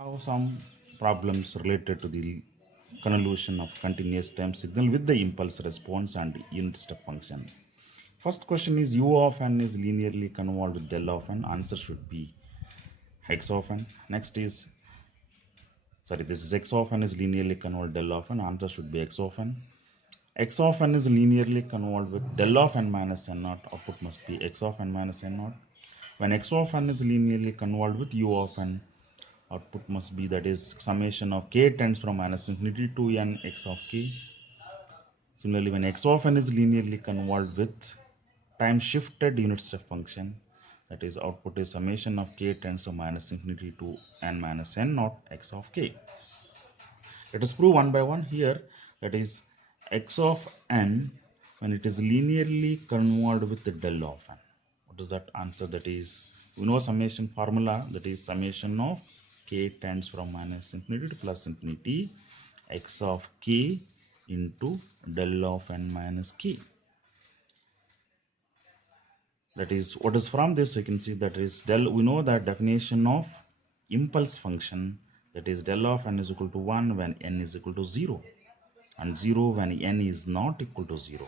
Have some problems related to the convolution of continuous time signal with the impulse response and unit step function. First question is U of n is linearly convolved with del of n. Answer should be x of n. Next is this is x of n is linearly convolved del of n. Answer should be x of n. X of n is linearly convolved with del of n minus n naught. Output must be x of n minus n naught. When x of n is linearly convolved with u of n, output must be, that is, summation of k tends from minus infinity to n x of k. Similarly, when x of n is linearly convolved with time shifted unit step function, that is, output is summation of k tends from minus infinity to n minus n naught x of k. Let us prove one by one here. That is, x of n when it is linearly convolved with the del of n. What is that answer? That is, we know summation formula, that is summation of k tends from minus infinity to plus infinity x of k into del of n minus k. That is, what is from this we can see, that is del, we know that definition of impulse function, that is del of n is equal to 1 when n is equal to 0 and 0 when n is not equal to 0.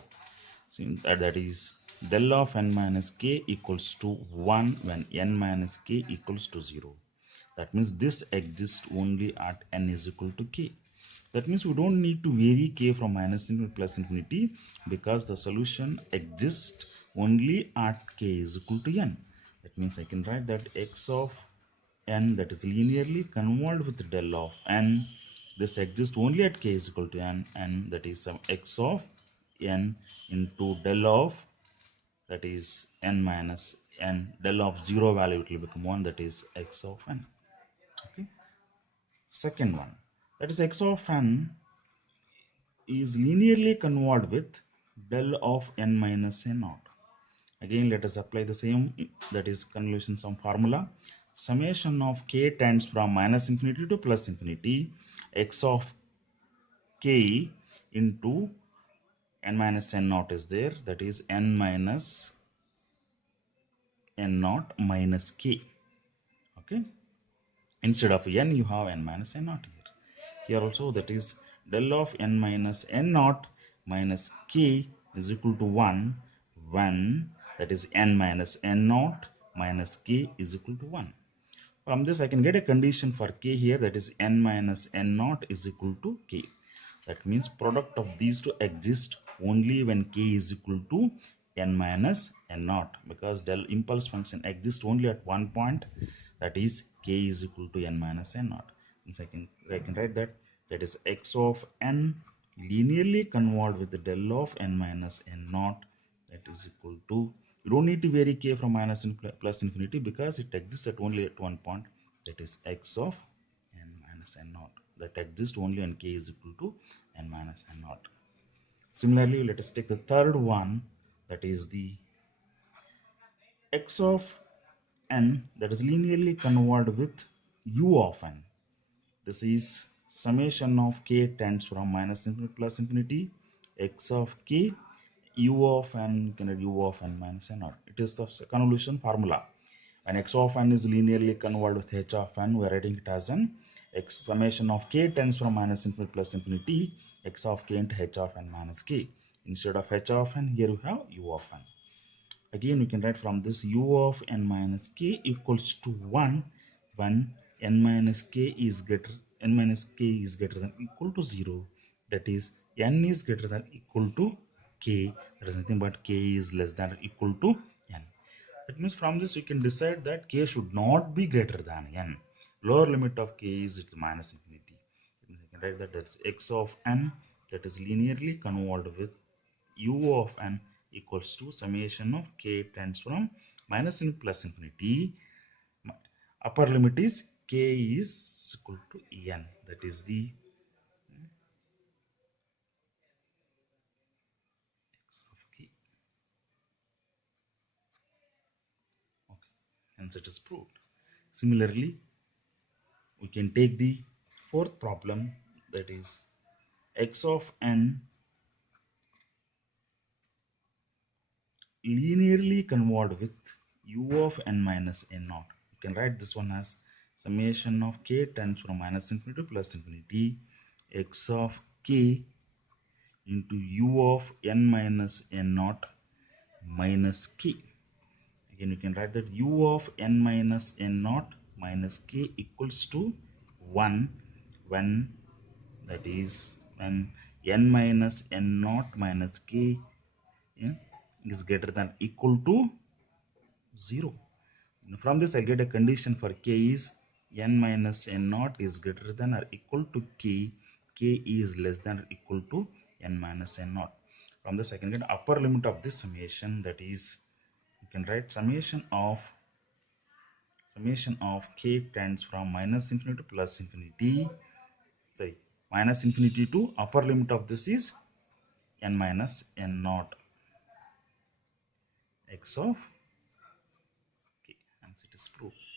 So that is del of n minus k equals to 1 when n minus k equals to 0. That means this exists only at n is equal to k. That means we don't need to vary k from minus infinity to plus infinity, because the solution exists only at k is equal to n. That means I can write that x of n, that is linearly convolved with del of n, this exists only at k is equal to n, and that is some x of n into del of, that is n minus n, del of 0 value it will become 1, that is x of n. Okay. Second one, that is x of n is linearly convolved with del of n minus n naught. Again, let us apply the same, that is convolution sum formula. Summation of k tends from minus infinity to plus infinity x of k into n minus n naught is there, that is n minus n naught minus k. Okay, instead of n you have n minus n naught here. Here also, that is del of n minus n naught minus k is equal to 1 when, that is n minus n naught minus k is equal to 1. From this I can get a condition for k here, that is n minus n naught is equal to k. That means product of these two exist only when k is equal to n minus n naught, because del impulse function exists only at one point, that is k is equal to n minus n naught. Means I can write that is x of n linearly convolved with the del of n minus n naught, that is equal to, you don't need to vary k from minus and plus infinity, because it exists at only at one point, that is x of n minus n naught, that exists only when k is equal to n minus n naught. Similarly, let us take the third one, that is the x of n that is linearly convolved with u of n. This is summation of k tends from minus infinity plus infinity x of k u of n, can write u of n minus n naught. It is the convolution formula. When x of n is linearly convolved with h of n, we are writing it as an x summation of k tends from minus infinity plus infinity x of k into h of n minus k. Instead of h of n, here we have u of n. Again, we can write from this u of n minus k equals to 1 when n minus k is greater than equal to 0. That is, n is greater than equal to k. That is nothing but k is less than or equal to n. That means from this we can decide that k should not be greater than n. Lower limit of k is minus infinity. We can write that that's x of n that is linearly convolved with u of n equals to summation of k tends from minus infinity plus infinity. Upper limit is k is equal to n. That is the x of k. Okay, hence it is proved. Similarly, we can take the fourth problem, that is x of n linearly convolved with u of n minus n naught. You can write this one as summation of k tends from minus infinity to plus infinity x of k into u of n minus n naught minus k. Again, you can write that u of n minus n naught minus k equals to 1 when, that is when n minus n naught minus k, yeah, is greater than equal to 0. From this I get a condition for k is n minus n naught is greater than or equal to k is less than or equal to n minus n naught. From this I can get upper limit of this summation, that is you can write summation of k tends from minus infinity to plus infinity, sorry, minus infinity to upper limit of this is n minus n naught x of k, and it is proved.